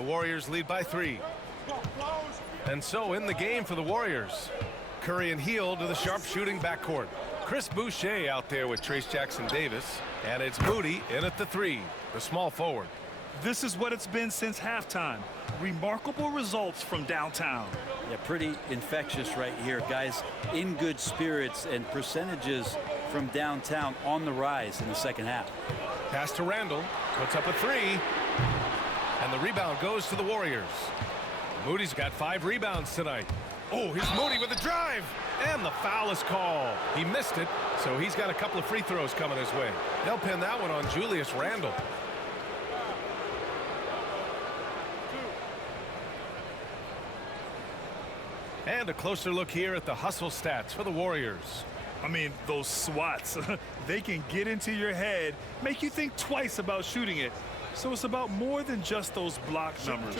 The Warriors lead by 3. And so in the game for the Warriors, Curry and Hield to the sharpshooting backcourt. Chris Boucher out there with Trace Jackson-Davis, and it's Moody in at the 3, the small forward. This is what it's been since halftime. Remarkable results from downtown. Yeah, pretty infectious right here, guys. In good spirits, and percentages from downtown on the rise in the second half. Pass to Randall, puts up a 3, and the rebound goes to the Warriors. Moody's got 5 rebounds tonight. Oh, here's Moody with a drive, and the foul is called. He missed it, so he's got a couple of free throws coming his way. They'll pin that one on Julius Randle. And a closer look here at the hustle stats for the Warriors. I mean, those swats, they can get into your head, make you think twice about shooting it. So it's about more than just those block numbers.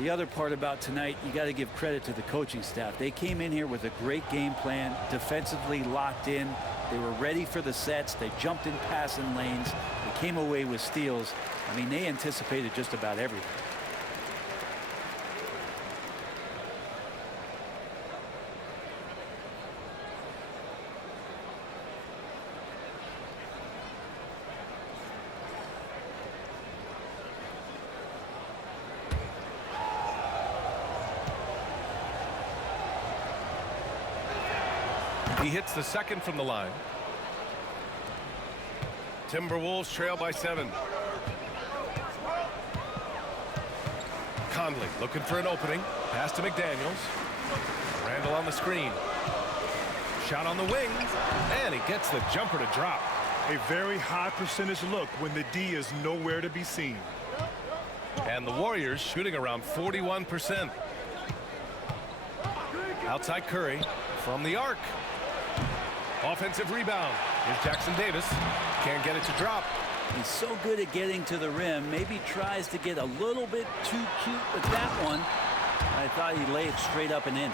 The other part about tonight, you got to give credit to the coaching staff. They came in here with a great game plan, defensively locked in. They were ready for the sets. They jumped in passing lanes. They came away with steals. I mean, they anticipated just about everything. He hits the second from the line. Timberwolves trail by 7. Conley looking for an opening. Pass to McDaniels. Randall on the screen. Shot on the wing. And he gets the jumper to drop. A very high percentage look when the D is nowhere to be seen. And the Warriors shooting around 41%. Outside Curry from the arc. Offensive rebound. Here's Jackson-Davis. Can't get it to drop. He's so good at getting to the rim. Maybe tries to get a little bit too cute with that one. I thought he'd lay it straight up and in.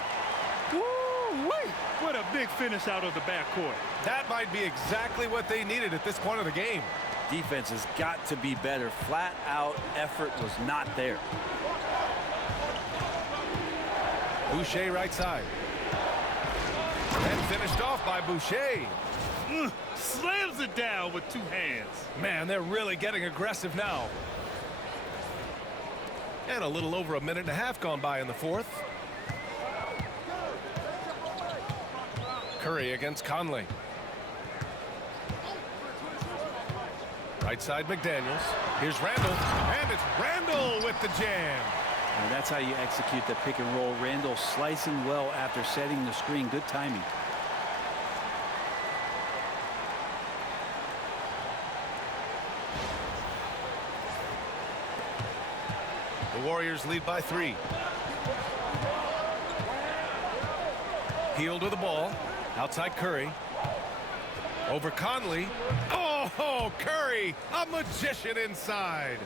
Woo-wee! What a big finish out of the backcourt. That might be exactly what they needed at this point of the game. Defense has got to be better. Flat out effort was not there. Boucher right side. And finished off by Boucher. Slams it down with 2 hands. Man, they're really getting aggressive now. And a little over a minute and a half gone by in the fourth. Curry against Conley. Right side McDaniels. Here's Randall. And it's Randall with the jam. And that's how you execute the pick and roll. Randall slicing well after setting the screen. Good timing. The Warriors lead by 3. Hield with the ball. Outside Curry. Over Conley. Oh, Curry, a magician inside.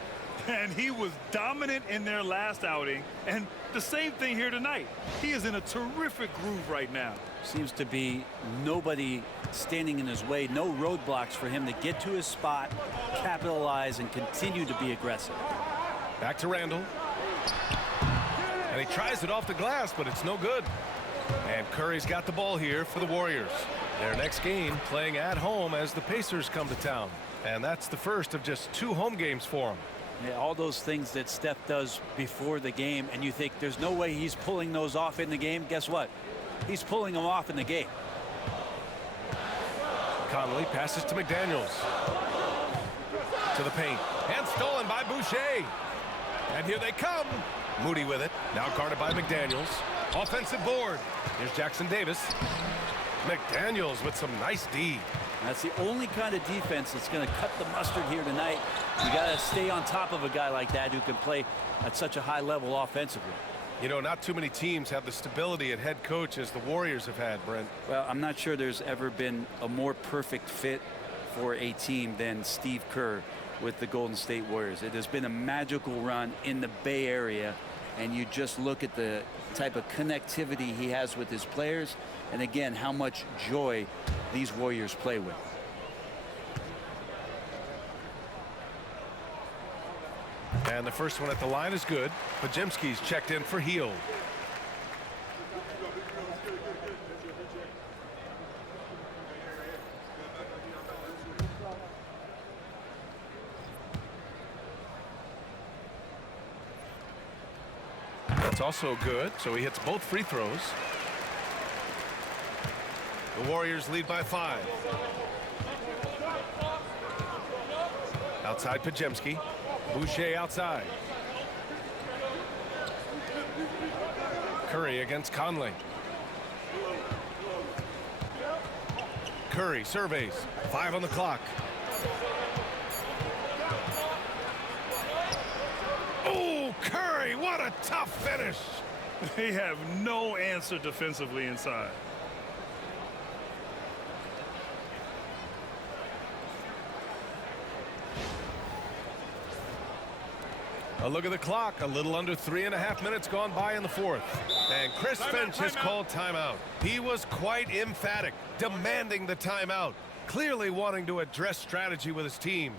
And he was dominant in their last outing. And the same thing here tonight. He is in a terrific groove right now. Seems to be nobody standing in his way. No roadblocks for him to get to his spot, capitalize, and continue to be aggressive. Back to Randall. And he tries it off the glass, but it's no good. And Curry's got the ball here for the Warriors. Their next game playing at home as the Pacers come to town. And that's the first of just 2 home games for them. Yeah, all those things that Steph does before the game, and you think there's no way he's pulling those off in the game. Guess what? He's pulling them off in the game. Conley passes to McDaniels. To the paint. And stolen by Boucher. And here they come. Moody with it. Now guarded by McDaniels. Offensive board. Here's Jackson-Davis. McDaniels with some nice D. That's the only kind of defense that's going to cut the mustard here tonight. You got to stay on top of a guy like that who can play at such a high level offensively. You know, not too many teams have the stability at head coach as the Warriors have had, Brent. Well, I'm not sure there's ever been a more perfect fit for a team than Steve Kerr with the Golden State Warriors. It has been a magical run in the Bay Area, and you just look at the type of connectivity he has with his players, and again, how much joy these Warriors play with. And the first one at the line is good. Pajemski's checked in for Heald. That's also good, so he hits both free throws. The Warriors lead by 5. Outside Pajemski. Boucher outside. Curry against Conley. Curry surveys. 5 on the clock. Oh, Curry, what a tough finish. They have no answer defensively inside. A look at the clock. A little under 3.5 minutes gone by in the fourth. And Chris Finch has called timeout. He was quite emphatic, demanding the timeout, clearly wanting to address strategy with his team.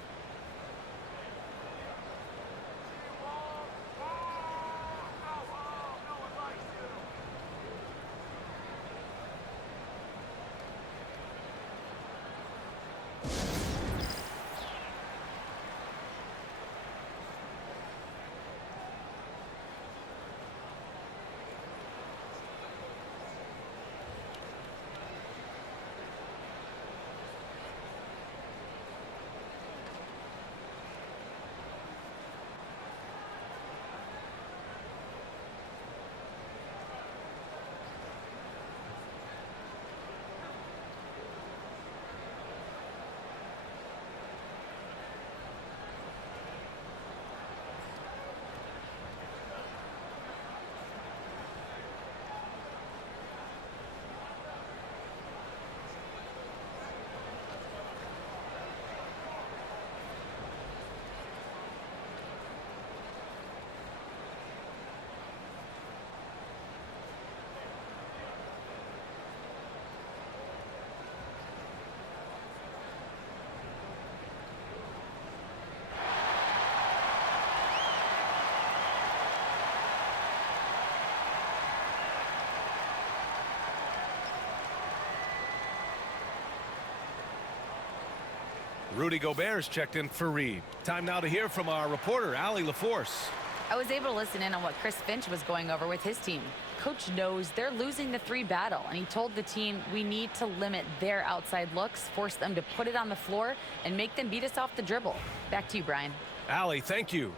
Rudy Gobert's checked in for Reed. Time now to hear from our reporter, Allie LaForce. I was able to listen in on what Chris Finch was going over with his team. Coach knows they're losing the 3 battle, and he told the team we need to limit their outside looks, force them to put it on the floor, and make them beat us off the dribble. Back to you, Brian. Allie, thank you.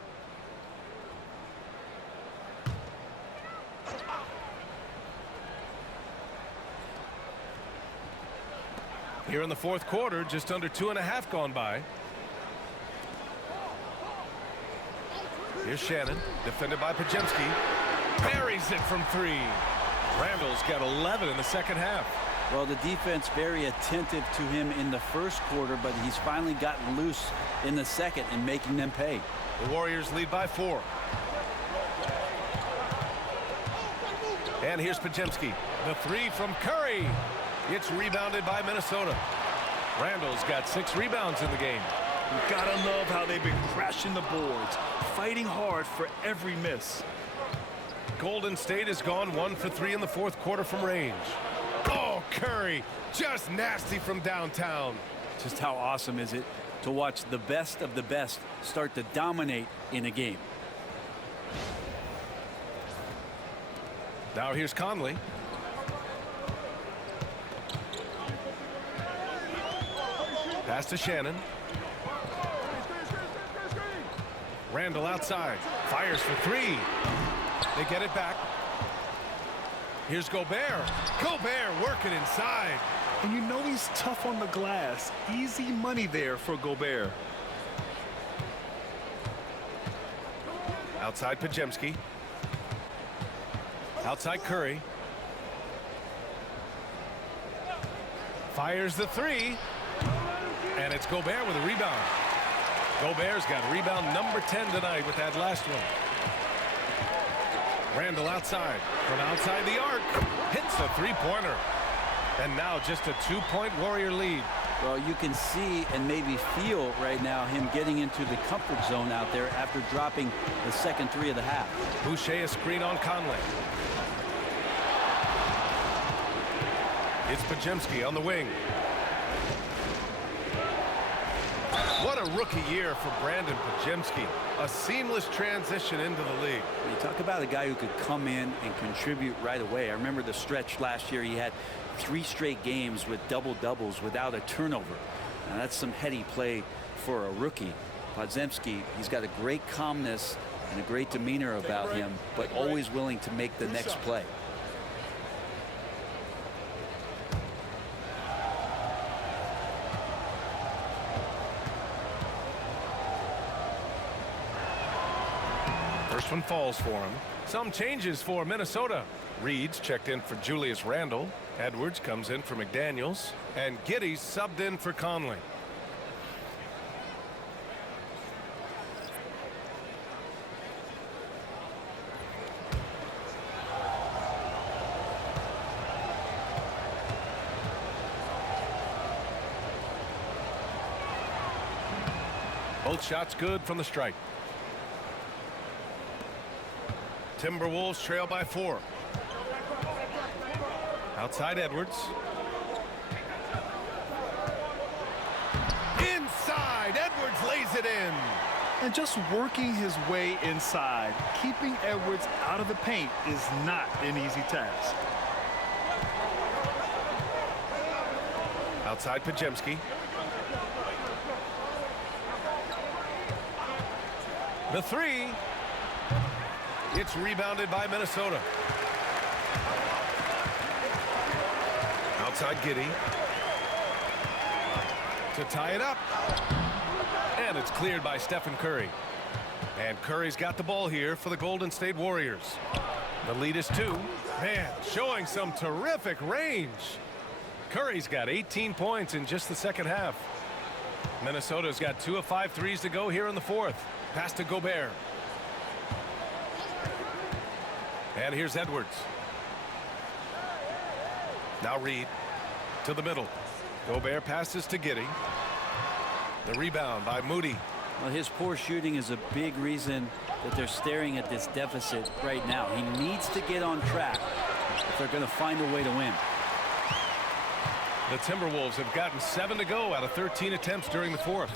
Here in the fourth quarter, just under 2.5 gone by. Here's Shannon, defended by Pajemski. Buries it from 3. Randall's got 11 in the second half. Well, the defense very attentive to him in the first quarter, but he's finally gotten loose in the second and making them pay. The Warriors lead by 4. And here's Pajemski. The 3 from Curry. It's rebounded by Minnesota. Randall's got 6 rebounds in the game. You gotta love how they've been crashing the boards, fighting hard for every miss. Golden State has gone 1 for 3 in the fourth quarter from range. Oh, Curry, just nasty from downtown. Just how awesome is it to watch the best of the best start to dominate in a game? Now here's Conley. Pass to Shannon. Randall outside. Fires for 3. They get it back. Here's Gobert. Gobert working inside. And you know he's tough on the glass. Easy money there for Gobert. Outside Pajemski. Outside Curry. Fires the 3. And it's Gobert with a rebound. Gobert's got rebound number 10 tonight with that last one. Randall outside. From outside the arc. Hits the 3-pointer. And now just a 2-point Warrior lead. Well, you can see and maybe feel right now him getting into the comfort zone out there after dropping the second three of the half. Boucher a screen on Conley. It's Podziemski on the wing. What a rookie year for Brandon Podziemski. A seamless transition into the league. You talk about a guy who could come in and contribute right away. I remember the stretch last year. He had 3 straight games with double-doubles without a turnover. Now, that's some heady play for a rookie. Podziemski, he's got a great calmness and a great demeanor about him, but always willing to make the next play. First one falls for him. Some changes for Minnesota. Reed's checked in for Julius Randle. Edwards comes in for McDaniels. And Giddey's subbed in for Conley. Both shots good from the stripe. Timberwolves trail by 4. Outside Edwards. Inside, Edwards lays it in. And just working his way inside, keeping Edwards out of the paint is not an easy task. Outside Podziemski. The 3. It's rebounded by Minnesota. Outside Giddey. To tie it up. And it's cleared by Stephen Curry. And Curry's got the ball here for the Golden State Warriors. The lead is 2. Man, showing some terrific range. Curry's got 18 points in just the second half. Minnesota's got 2 of 5 threes to go here in the 4th. Pass to Gobert. And here's Edwards. Now Reed to the middle. Gobert passes to Giddey. The rebound by Moody. Well, his poor shooting is a big reason that they're staring at this deficit right now. He needs to get on track if they're going to find a way to win. The Timberwolves have gotten 7 to go out of 13 attempts during the 4th.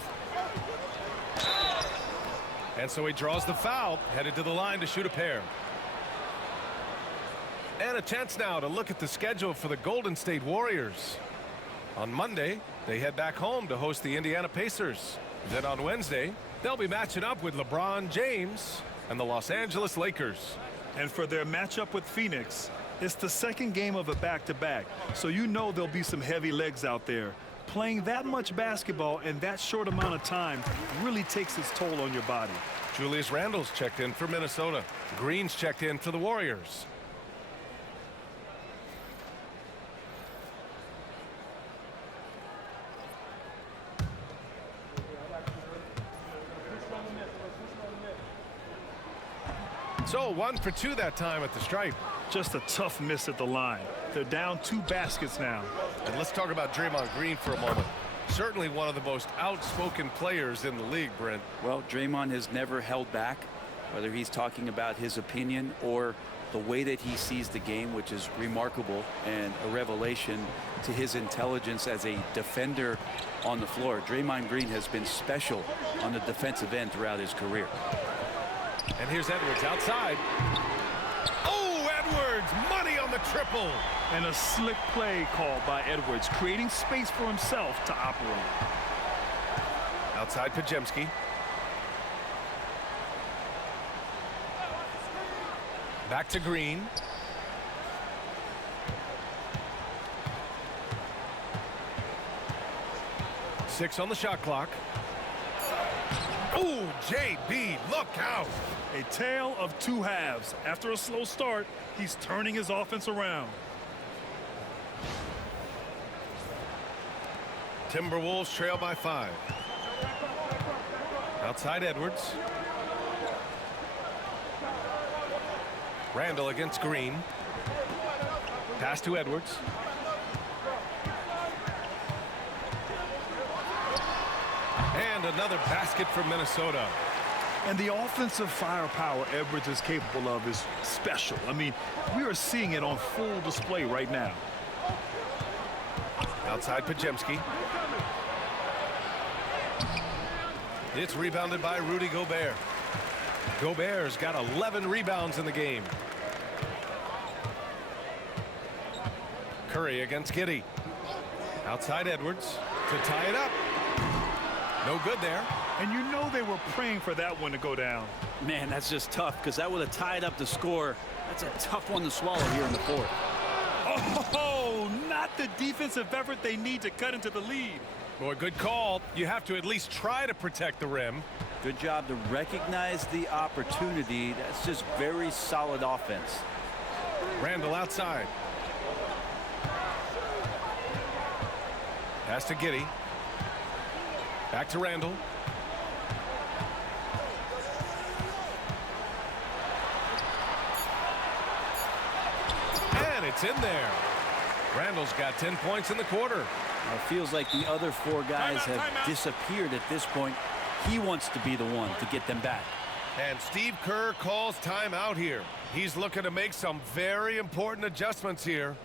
And so he draws the foul, headed to the line to shoot a pair. And a chance now to look at the schedule for the Golden State Warriors. On Monday, they head back home to host the Indiana Pacers. Then on Wednesday, they'll be matching up with LeBron James and the Los Angeles Lakers. And for their matchup with Phoenix, it's the second game of a back-to-back, so you know there'll be some heavy legs out there. Playing that much basketball in that short amount of time really takes its toll on your body. Julius Randle's checked in for Minnesota. Green's checked in for the Warriors. So 1 for 2 that time at the stripe. Just a tough miss at the line. They're down 2 baskets now. And let's talk about Draymond Green for a moment. Certainly one of the most outspoken players in the league, Brent. Well, Draymond has never held back, whether he's talking about his opinion or the way that he sees the game, which is remarkable and a revelation to his intelligence as a defender on the floor. Draymond Green has been special on the defensive end throughout his career. And here's Edwards outside. Oh, Edwards, money on the triple. And a slick play called by Edwards, creating space for himself to operate. Outside Podziemski. Back to Green. Six on the shot clock. Oh, JB, look out. A tale of 2 halves. After a slow start, he's turning his offense around. Timberwolves trail by 5. Outside Edwards. Randle against Green. Pass to Edwards. And another basket for Minnesota. And the offensive firepower Edwards is capable of is special. I mean, we are seeing it on full display right now. Outside Pajemski. It's rebounded by Rudy Gobert. Gobert's got 11 rebounds in the game. Curry against Giddey. Outside Edwards to tie it up. No good there. And you know they were praying for that one to go down. Man, that's just tough because that would have tied up the score. That's a tough one to swallow here in the fourth. Oh, not the defensive effort they need to cut into the lead. Boy, good call. You have to at least try to protect the rim. Good job to recognize the opportunity. That's just very solid offense. Randall outside. Pass to Giddey. Back to Randall. And it's in there. Randall's got 10 points in the quarter. It feels like the other four guys have disappeared at this point. He wants to be the one to get them back. And Steve Kerr calls timeout here. He's looking to make some very important adjustments here.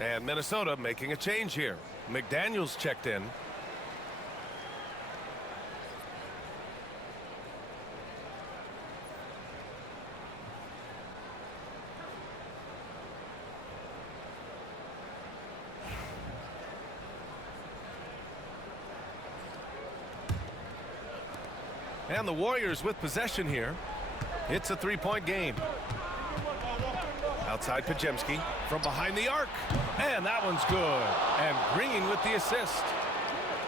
And Minnesota making a change here. McDaniels checked in. And the Warriors with possession here. It's a three-point game. Outside Pajemski from behind the arc. And that one's good. And Green with the assist.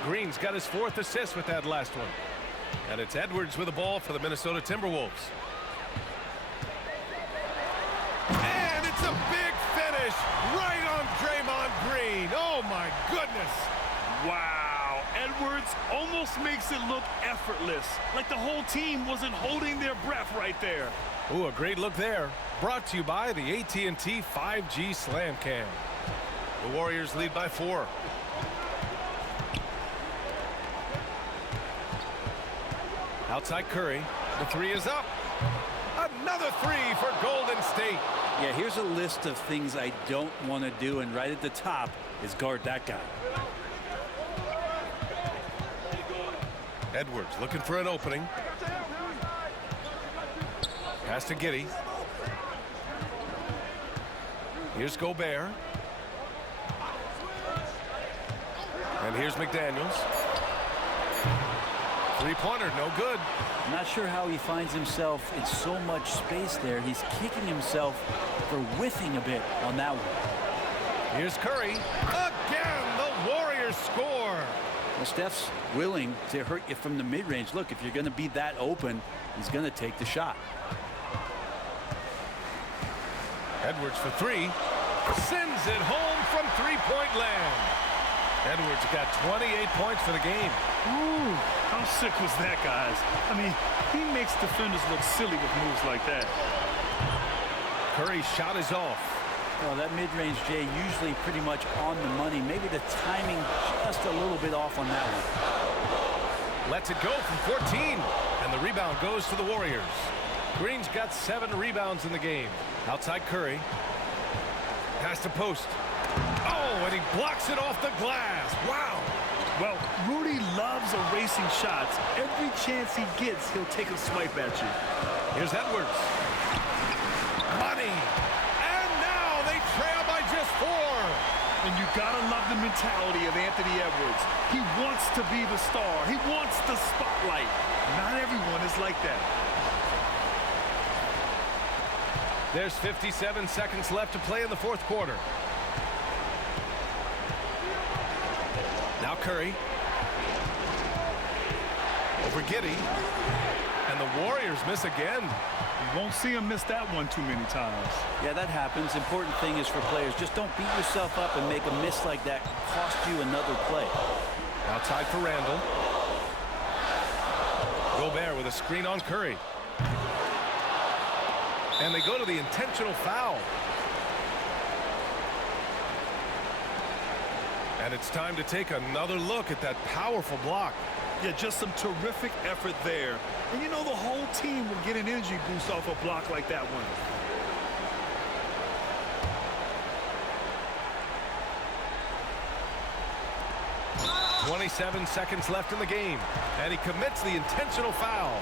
Green's got his fourth assist with that last one. And it's Edwards with the ball for the Minnesota Timberwolves. And it's a big finish right on Draymond Green. Oh, my goodness. Wow, Edwards almost makes it look effortless, like the whole team wasn't holding their breath right there. Ooh, a great look there. Brought to you by the AT&T 5G Slam Cam. The Warriors lead by 4. Outside Curry. The three is up. Another three for Golden State. Yeah, here's a list of things I don't want to do, and right at the top is guard that guy. Edwards looking for an opening. Pass to Giddey. Here's Gobert. And here's McDaniels. Three-pointer, no good. I'm not sure how he finds himself in so much space there. He's kicking himself for whiffing a bit on that one. Here's Curry. Again, the Warriors score. Well, Steph's willing to hurt you from the mid-range. Look, if you're going to be that open, he's going to take the shot. Edwards for three. Sends it home from three-point land. Edwards got 28 points for the game. Ooh, how sick was that, guys? I mean, he makes defenders look silly with moves like that. Curry's shot is off. Well, that mid-range, Jay, usually pretty much on the money. Maybe the timing just a little bit off on that one. Lets it go from 14. And the rebound goes to the Warriors. Green's got 7 rebounds in the game. Outside Curry. Pass to post. Oh, and he blocks it off the glass. Wow. Well, Rudy loves erasing shots. Every chance he gets, he'll take a swipe at you. Here's Edwards. Money. And now they trail by just 4. And you gotta love the mentality of Anthony Edwards. He wants to be the star. He wants the spotlight. Not everyone is like that. There's 57 seconds left to play in the 4th quarter. Now Curry. Over Giddey. And the Warriors miss again. You won't see him miss that one too many times. Yeah, that happens. Important thing is for players, just don't beat yourself up and make a miss like that cost you another play. Outside for Randall. Gobert with a screen on Curry. And they go to the intentional foul. And it's time to take another look at that powerful block. Yeah, just some terrific effort there. And you know the whole team will get an energy boost off a block like that one. 27 seconds left in the game. And he commits the intentional foul.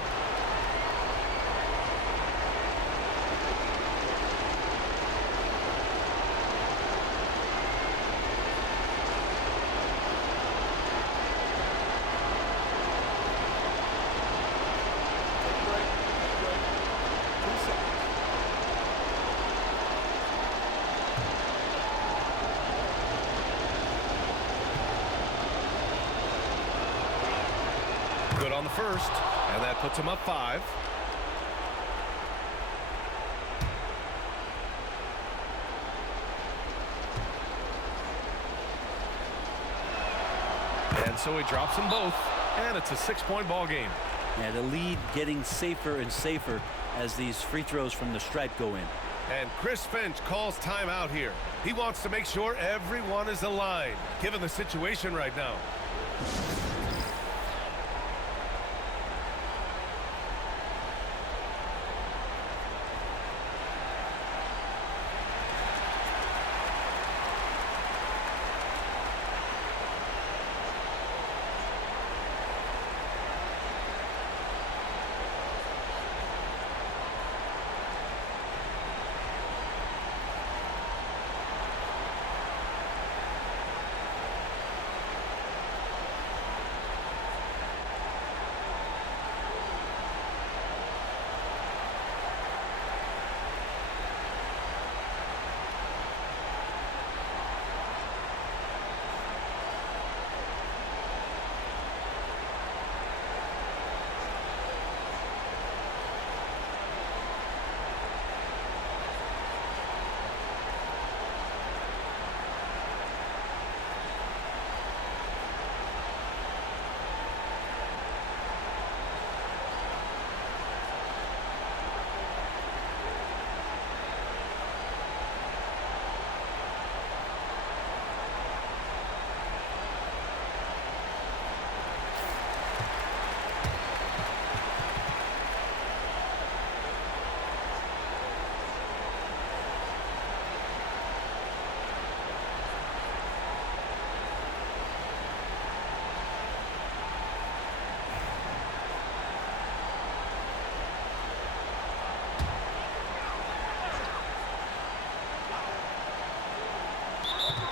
Good on the first, and that puts him up 5. And so he drops them both, and it's a 6-point ball game. Yeah, the lead getting safer and safer as these free throws from the stripe go in. And Chris Finch calls timeout here. He wants to make sure everyone is aligned, given the situation right now.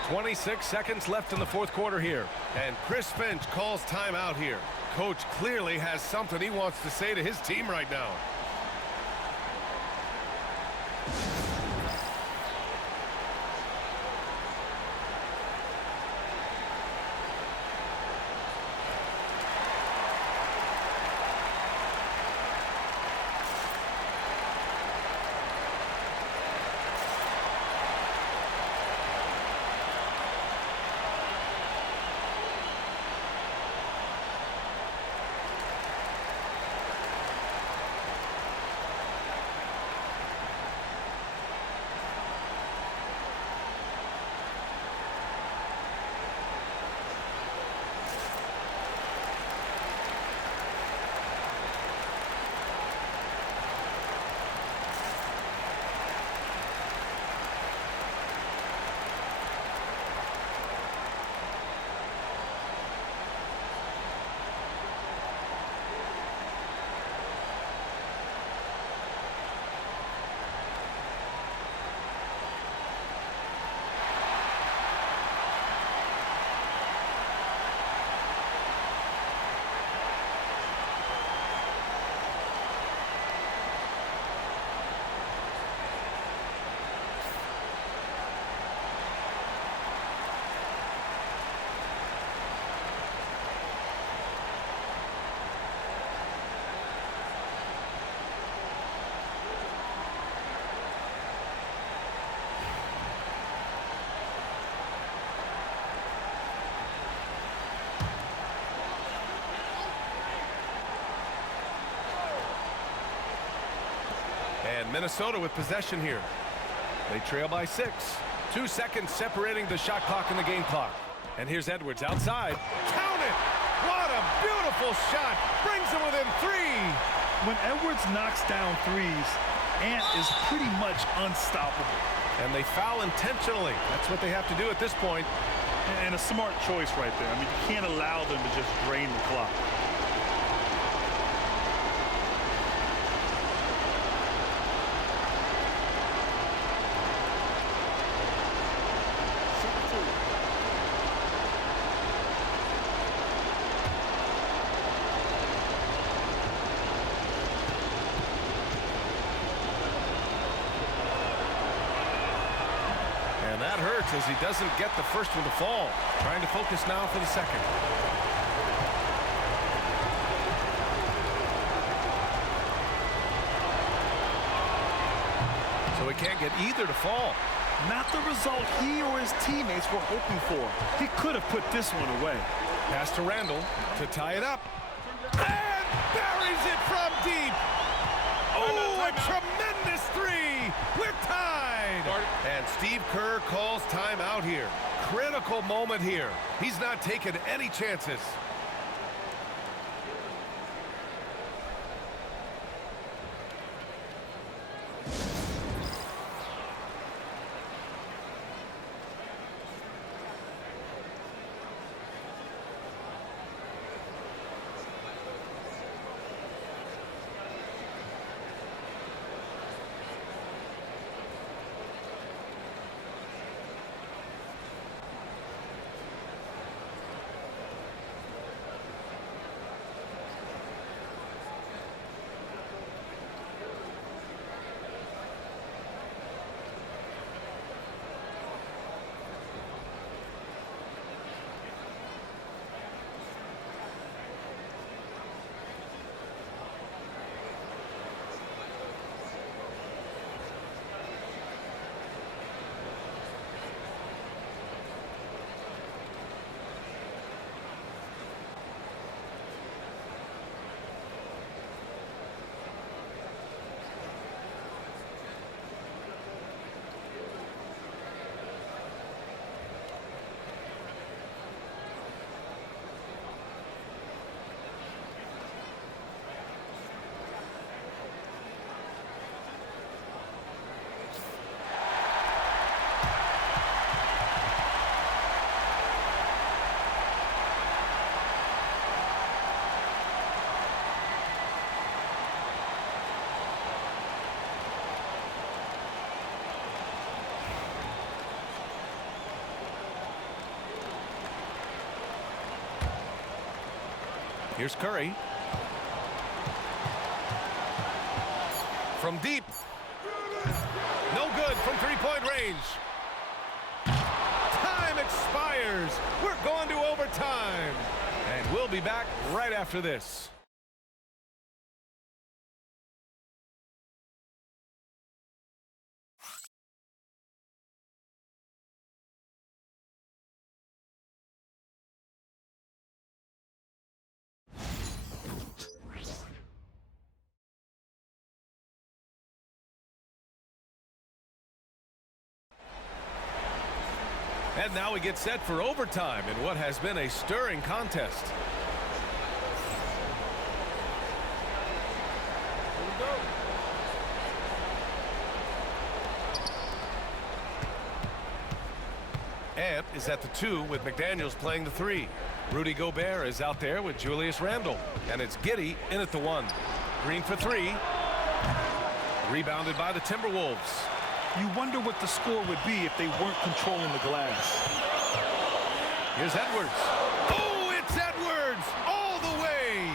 .26 seconds left in the 4th quarter here. And Chris Finch calls timeout here. Coach clearly has something he wants to say to his team right now. And Minnesota with possession here. They trail by 6. 2 seconds separating the shot clock and the game clock. And here's Edwards outside. Count it! What a beautiful shot! Brings them within 3. When Edwards knocks down threes, Ant is pretty much unstoppable. And they foul intentionally. That's what they have to do at this point. And a smart choice right there. I mean, you can't allow them to just drain the clock. And that hurts as he doesn't get the first one to fall. Trying to focus now for the second. So he can't get either to fall. Not the result he or his teammates were hoping for. He could have put this one away. Pass to Randall to tie it up. And buries it from deep. Oh, a tremendous 3. We're tied. And Steve Kerr calls timeout here. Critical moment here. He's not taking any chances. Here's Curry. From deep. No good from three-point range. Time expires. We're going to overtime. And we'll be back right after this. And now we get set for overtime in what has been a stirring contest. Ant is at the 2 with McDaniels playing the 3. Rudy Gobert is out there with Julius Randle. And it's Giddey in at the 1. Green for 3. Rebounded by the Timberwolves. You wonder what the score would be if they weren't controlling the glass. Here's Edwards. Oh, it's Edwards all the way.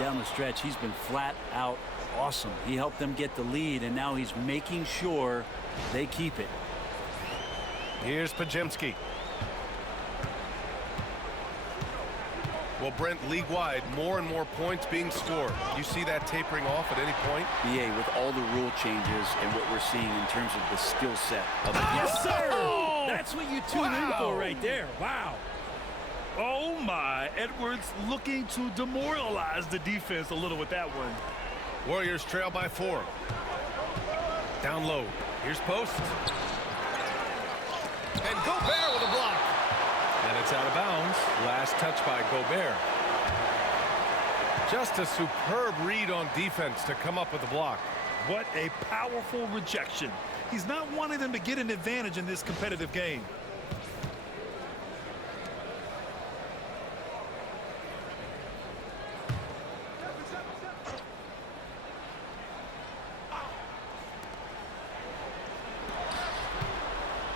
Down the stretch, he's been flat out awesome. He helped them get the lead, and now he's making sure they keep it. Here's Pajemski. Well, Brent, league-wide, more and more points being scored. You see that tapering off at any point? BA, with all the rule changes and what we're seeing in terms of the skill set of the Yes, sir! Oh! That's what you tune in for right there. Wow. Oh, my. Edwards looking to demoralize the defense a little with that one. Warriors trail by 4. Down low. Here's post. And Gobert with a block. And it's out of bounds. Last touch by Gobert. Just a superb read on defense to come up with the block. What a powerful rejection. He's not wanting them to get an advantage in this competitive game.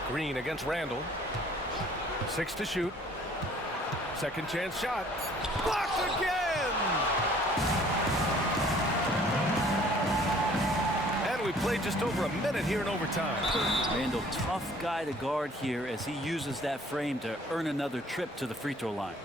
Green against Randall. 6 to shoot. Second chance shot. Blocked again! And we played just over a minute here in overtime. Randall, tough guy to guard here as he uses that frame to earn another trip to the free throw line.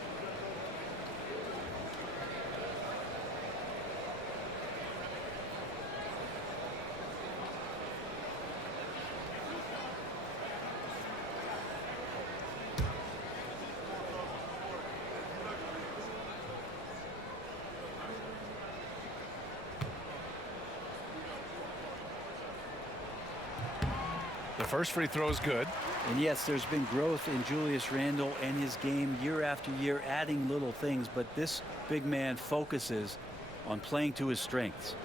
The first free throw is good. And yes, there's been growth in Julius Randle and his game year after year, adding little things, but this big man focuses on playing to his strengths.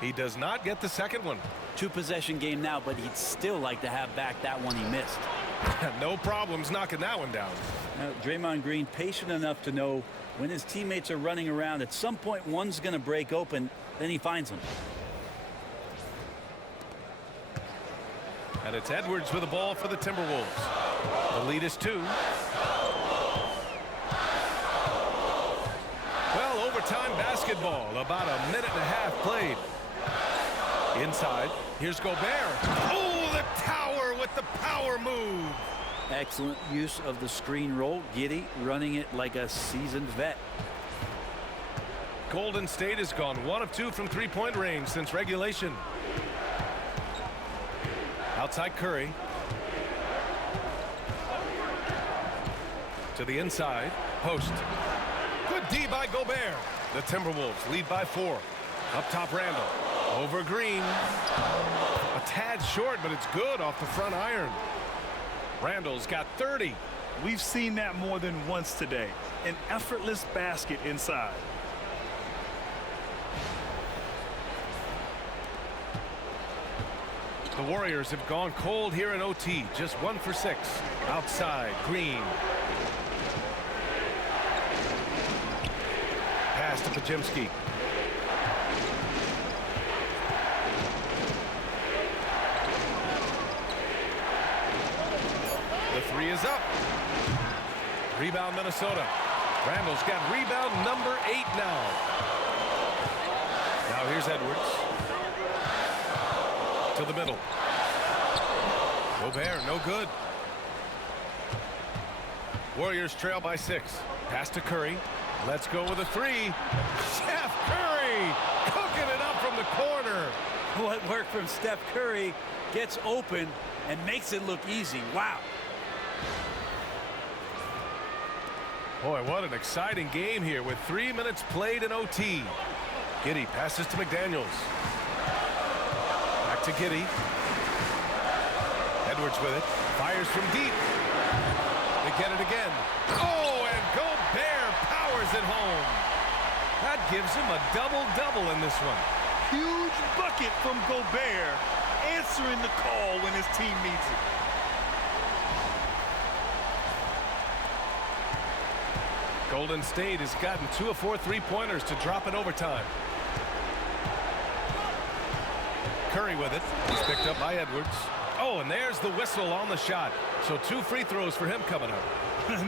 He does not get the second one. 2-possession game now, but he'd still like to have back that one he missed. No problems knocking that one down. Now, Draymond Green patient enough to know when his teammates are running around, at some point one's going to break open, then he finds them. And it's Edwards with the ball for the Timberwolves. The lead is 2. Well, overtime basketball. About a minute and a half played. Inside. Here's Gobert. Oh, the tower with the power move. Excellent use of the screen roll. Giddey running it like a seasoned vet. Golden State has gone 1 of 2 from three-point range since regulation. Outside Curry. To the inside. Post. Good D by Gobert. The Timberwolves lead by 4. Up top Randall. Over Green. A tad short, but it's good off the front iron. Randall's got 30. We've seen that more than once today. An effortless basket inside. The Warriors have gone cold here in OT. Just 1 for 6. Outside Green. Pass to Pajemski. The 3 is up. Rebound Minnesota. Randall's got rebound number 8 now. Now here's Edwards. To the middle. Gobert, no good. Warriors trail by 6. Pass to Curry. Let's go with a 3. Steph Curry cooking it up from the corner. What worked from Steph Curry gets open and makes it look easy. Wow. Boy, what an exciting game here with 3 minutes played in OT. Giddey passes to McDaniels. Back to Giddey. Edwards with it. Fires from deep. They get it again. Oh, and Gobert powers it home. That gives him a double-double in this one. Huge bucket from Gobert, answering the call when his team needs it. Golden State has gotten 2 of 4 three-pointers to drop in overtime. Curry with it. He's picked up by Edwards. Oh, and there's the whistle on the shot. So 2 free throws for him coming up.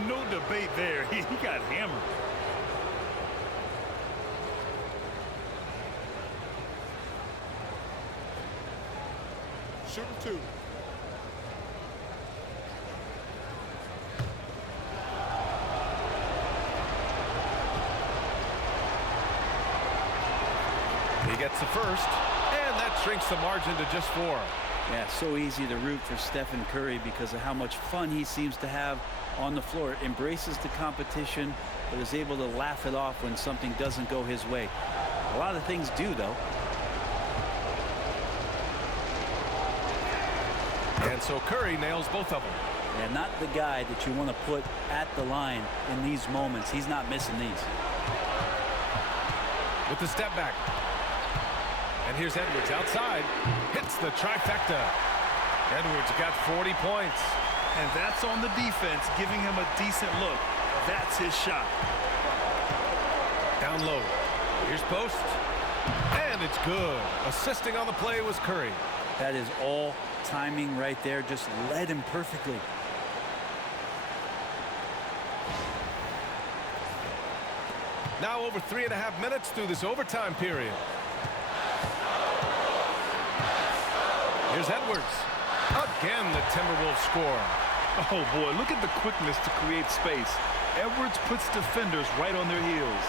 No debate there. He got hammered. Shooting 2. He gets the first, and that shrinks the margin to just 4. Yeah, so easy to root for Stephen Curry because of how much fun he seems to have on the floor. Embraces the competition, but is able to laugh it off when something doesn't go his way. A lot of things do, though. And so Curry nails both of them. And not the guy that you want to put at the line in these moments. He's not missing these. With the step back. And here's Edwards outside. Hits the trifecta. Edwards got 40 points. And that's on the defense, giving him a decent look. That's his shot. Down low. Here's post. And it's good. Assisting on the play was Curry. That is all timing right there. Just led him perfectly. Now over 3.5 minutes through this overtime period. Here's Edwards. Again, the Timberwolves score. Oh, boy, look at the quickness to create space. Edwards puts defenders right on their heels.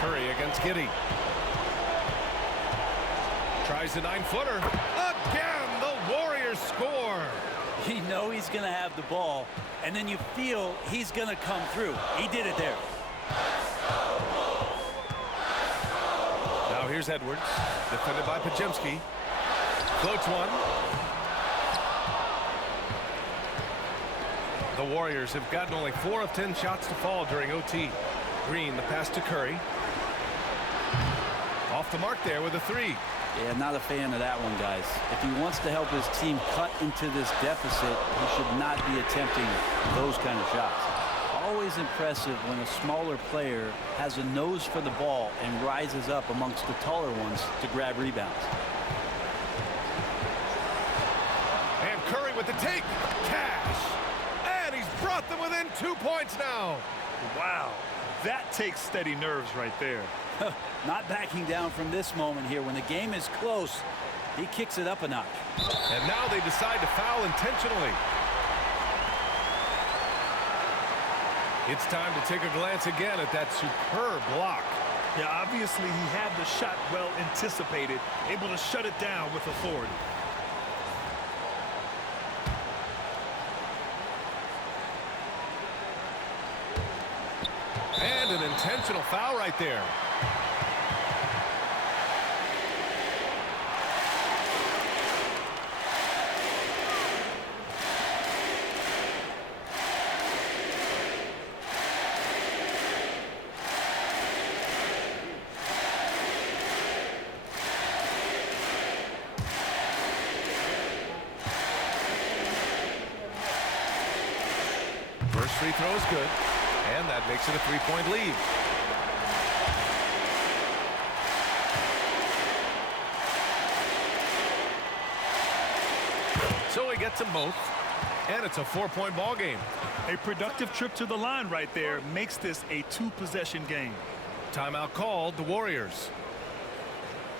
Curry against Giddey. Tries the 9-footer. Again, the Warriors score. You know he's going to have the ball, and then you feel he's going to come through. He did it there. Now here's Edwards, defended by Pajemski. Floats one. The Warriors have gotten only 4 of 10 shots to fall during OT. Green, the pass to Curry. Off the mark there with a 3. Yeah, not a fan of that one, guys. If he wants to help his team cut into this deficit, he should not be attempting those kind of shots. Always impressive when a smaller player has a nose for the ball and rises up amongst the taller ones to grab rebounds. And Curry with the take. Cash. And he's brought them within 2 points now. Wow, that takes steady nerves right there. Not backing down from this moment here. When the game is close, he kicks it up a notch. And now they decide to foul intentionally. It's time to take a glance again at that superb block. Yeah, obviously he had the shot well anticipated, able to shut it down with authority. And an intentional foul right there. First free throw is good, and that makes it a 3-point lead. So he gets them both, and it's a 4-point ball game. A productive trip to the line right there makes this a 2-possession game. Timeout called, the Warriors.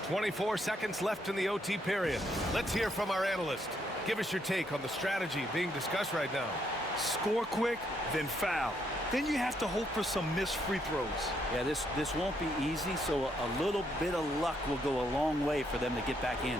24 seconds left in the OT period. Let's hear from our analyst. Give us your take on the strategy being discussed right now. Score quick, then foul. Then you have to hope for some missed free throws. Yeah, this won't be easy, so a little bit of luck will go a long way for them to get back in.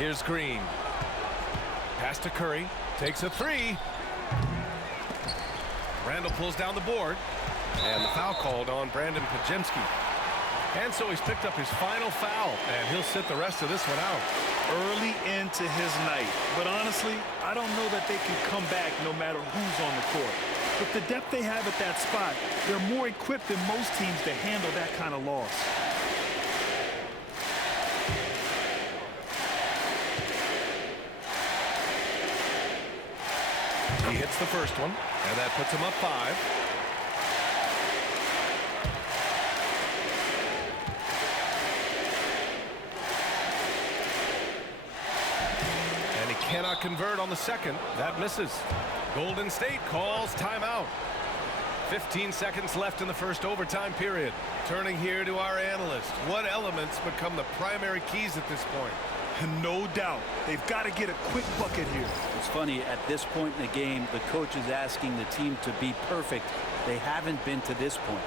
Here's Green. Pass to Curry. Takes a three. Randall pulls down the board. And the foul called on Brandon Pajemski. And so he's picked up his final foul. And he'll sit the rest of this one out. Early into his night. But honestly, I don't know that they can come back no matter who's on the court. With the depth they have at that spot, they're more equipped than most teams to handle that kind of loss. He hits the first one, and that puts him up 5. And he cannot convert on the second. That misses. Golden State calls timeout. 15 seconds left in the first overtime period. Turning here to our analyst. What elements become the primary keys at this point? No doubt. They've got to get a quick bucket here. It's funny, at this point in the game, the coach is asking the team to be perfect. They haven't been to this point.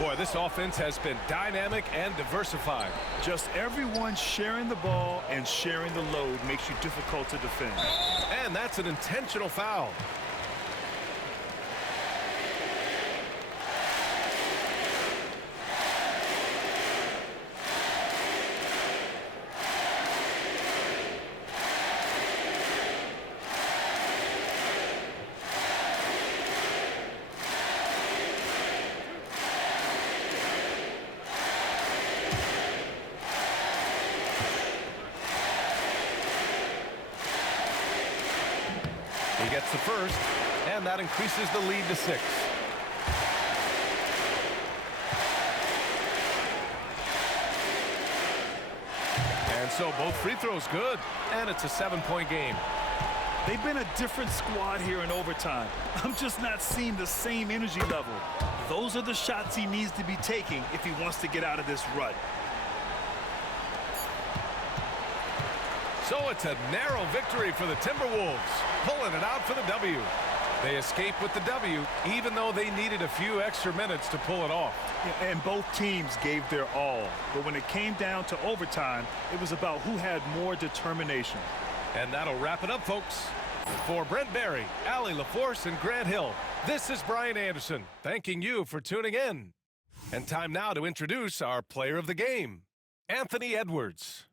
Boy, this offense has been dynamic and diversified. Just everyone sharing the ball and sharing the load makes you difficult to defend. And that's an intentional foul. He gets the first, and that increases the lead to 6. And so both free throws good, and it's a 7-point game. They've been a different squad here in overtime. I'm just not seeing the same energy level. Those are the shots he needs to be taking if he wants to get out of this rut. So it's a narrow victory for the Timberwolves, pulling it out for the W. They escape with the W, even though they needed a few extra minutes to pull it off. Yeah, and both teams gave their all. But when it came down to overtime, it was about who had more determination. And that'll wrap it up, folks. For Brent Barry, Allie LaForce, and Grant Hill, this is Brian Anderson, thanking you for tuning in. And time now to introduce our player of the game, Anthony Edwards.